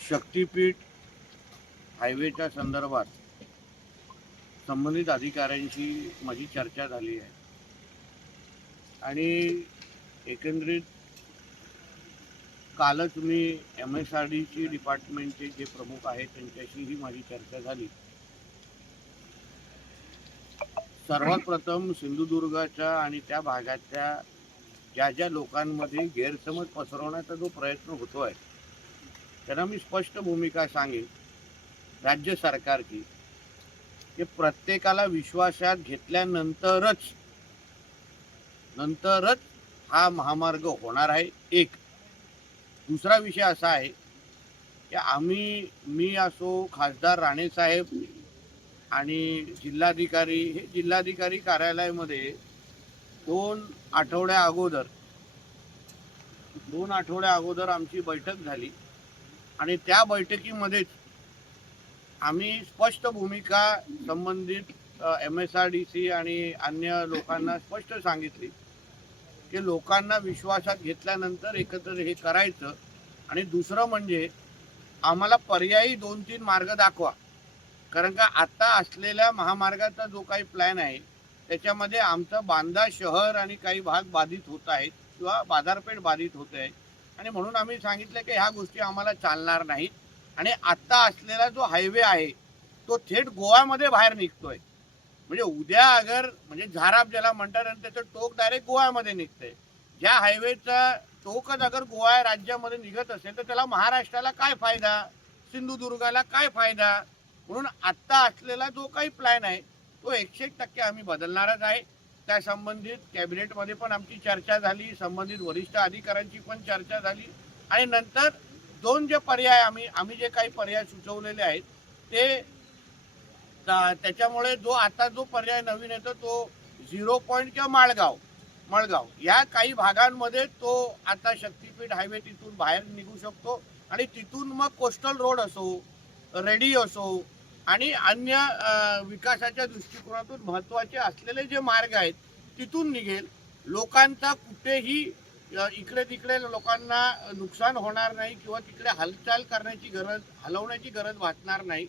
शक्तीपीठ हायवेच्या संदर्भात संबंधित अधिकाऱ्यांशी माझी चर्चा झाली आहे आणि एकंदरीत कालच मी MSRDC डिपार्टमेंटचे जे प्रमुख आहेत त्यांच्याशीही माझी चर्चा झाली। सर्वात प्रथम सिंधुदुर्गाच्या आणि त्या भागातल्या ज्या लोकांमध्ये गैरसमज पसरवण्याचा जो प्रयत्न होतोय त्यांना मी स्पष्ट भूमिका सांगेन राज्य सरकारची की प्रत्येकाला विश्वासात घेतल्यानंतरच हा महामार्ग होणार आहे। एक दुसरा विषय असा आहे की मी असो, खासदार राणे साहेब आणि जिल्हाधिकारी कार्यालयामध्ये दोन आठवड्या अगोदर आमची बैठक झाली आणि त्या बैठकीमध्येच आम्ही स्पष्ट भूमिका संबंधित MSRDC आणि अन्य लोकांना स्पष्ट सांगितली की लोकांना विश्वासात घेतल्यानंतर एकत्र हे करायचं आणि दुसरं म्हणजे आम्हाला पर्यायी 2-3 मार्ग दाखवा, कारण का आता असलेल्या महामार्गाचा जो काही प्लॅन आहे त्याच्यामध्ये आमचं बांदा शहर आणि काही भाग बाधित होत आहेत किंवा बाजारपेठ बाधित होत आहे आणि म्हणून आम्ही सांगितलं की ह्या गोष्टी आम्हाला चालणार नाहीत आणि आता असलेला जो हायवे आहे तो थेट गोव्यामध्ये बाहेर निघतोय। म्हणजे उद्या अगर म्हणजे झाराप ज्याला म्हणतात आणि त्याचं टोक डायरेक्ट गोव्यामध्ये निघतंय। ज्या हायवेचा टोकच अगर गोवा राज्यामध्ये निघत असेल तर त्याला महाराष्ट्राला काय फायदा, सिंधुदुर्गाला काय फायदा। म्हणून आता असलेला जो काही प्लॅन आहे तो 101% आम्ही बदलणारच आहे। त्या संबंधित कॅबिनेटमध्ये पण आमची चर्चा झाली, संबंधित वरिष्ठ अधिकाऱ्यांची पण चर्चा झाली आणि नंतर दोन जे पर्याय आम्ही जे काही पर्याय सुचवलेले आहेत ते त्याच्यामुळे जो पर्याय नवीन येतो तो 0 पॉईंट किंवा मळगाव या काही भागांमध्ये तो आता शक्तीपीठ हायवे तिथून बाहेर निघू शकतो आणि तिथून मग कोस्टल रोड असो, रेडी असो आणि अन्य विकासाच्या दृष्टिकोनातून महत्त्वाचे असलेले जे मार्ग आहेत तिथून निघेल। लोकांचा कुठेही इकडे तिकडे लोकांना नुकसान होणार नाही किंवा तिकडे हालचाल हलवण्याची गरज भासणार नाही।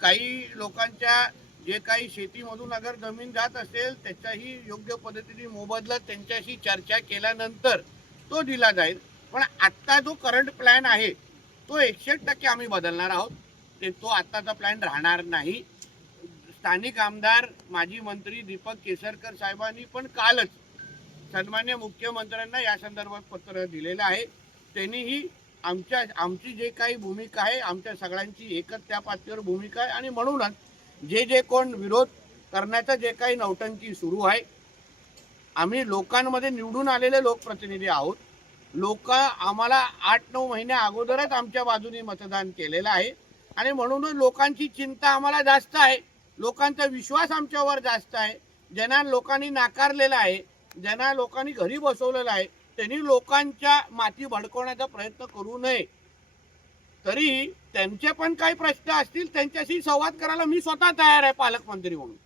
काही लोकांच्या जे काही शेतीमधून अगर जमीन जात असेल त्याचाही योग्य पद्धतीने मोबदला त्यांच्याशी चर्चा केल्यानंतर तो दिला जाईल। पण आत्ता जो करंट प्लॅन आहे तो 101% आम्ही बदलणार आहोत। तो आत्ताचा प्लॅन राहणार नाही। स्थानिक आमदार माजी मंत्री दीपक केसरकर साहेबांनी पण कालच सन्मान्य मुख्यमंत्र्यांना या संदर्भात पत्र दिलेलं आहे। त्यांनीही आमची जे काही भूमिका आहे आमच्या सगळ्यांची एकच त्या पातळीवर भूमिका आहे आणि म्हणूनच जे कोण विरोध करण्याचं जे काही नौटंकी सुरू आहे, आम्ही लोकांमध्ये निवडून आलेले लोकप्रतिनिधी आहोत। लोक आम्हाला 8-9 महिन्या अगोदरच आमच्या बाजूने मतदान केलेलं आहे आणि म्हणूनच लोकांची चिंता आम्हाला जास्त आहे, लोकांचा विश्वास आमच्यावर जास्त आहे। ज्यांना लोकांनी नाकारलेला आहे, ज्यांना लोकांनी घरी बसवलेलं आहे त्यांनी लोकांच्या माती भडकवण्याचा प्रयत्न करू नये। तरीही त्यांचे पण काही प्रश्न असतील त्यांच्याशी संवाद करायला मी स्वतः तयार आहे पालकमंत्री म्हणून।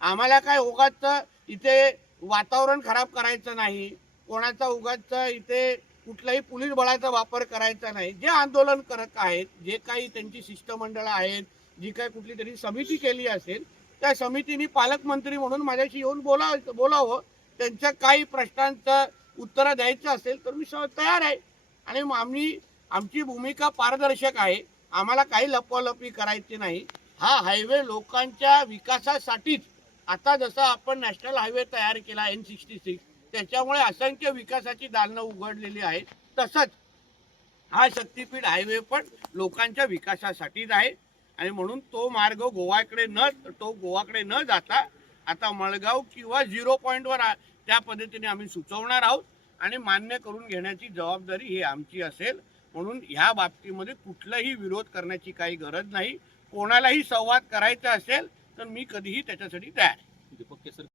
आम्हाला काय उगाच इथे वातावरण खराब करायचं नाही, कोणाचा उगाच इथे कुठल्याही पोलीस बळाचा वापर करायचा नाही। जे आंदोलन करत आहेत, जे काही त्यांची शिष्टमंडळ आहेत, जी काही कुठली तरी समिती केली असेल त्या समितीने पालकमंत्री म्हणून माझ्याशी येऊन बोलावं, त्यांच्या काही प्रश्नांचं उत्तर द्यायचं असेल तर मी तयार आहे आणि आमची भूमिका पारदर्शक आहे। आम्हाला काही लपवालपी करायची नाही। हा हायवे लोकांच्या विकासासाठीच आता जसं आपण नॅशनल हायवे तयार केला N66 त्याच्यामुळे असंख्य विकासाची दालनं उघडलेली आहेत, तसंच हा शक्तीपीठ हायवे पण लोकांच्या विकासासाठीच आहे आणि म्हणून तो मार्ग गोवाकडे न जाता आता मळगाव किंवा 0 पॉईंटवर त्या पद्धतीने आम्ही सुचवणार आहोत आणि मान्य करून घेण्याची जबाबदारी ही आमची असेल। म्हणून ह्या बाबतीमध्ये कुठलाही विरोध करण्याची काही गरज नाही। कोणालाही संवाद करायचा असेल तर मी कधीही त्याच्यासाठी तयार आहे।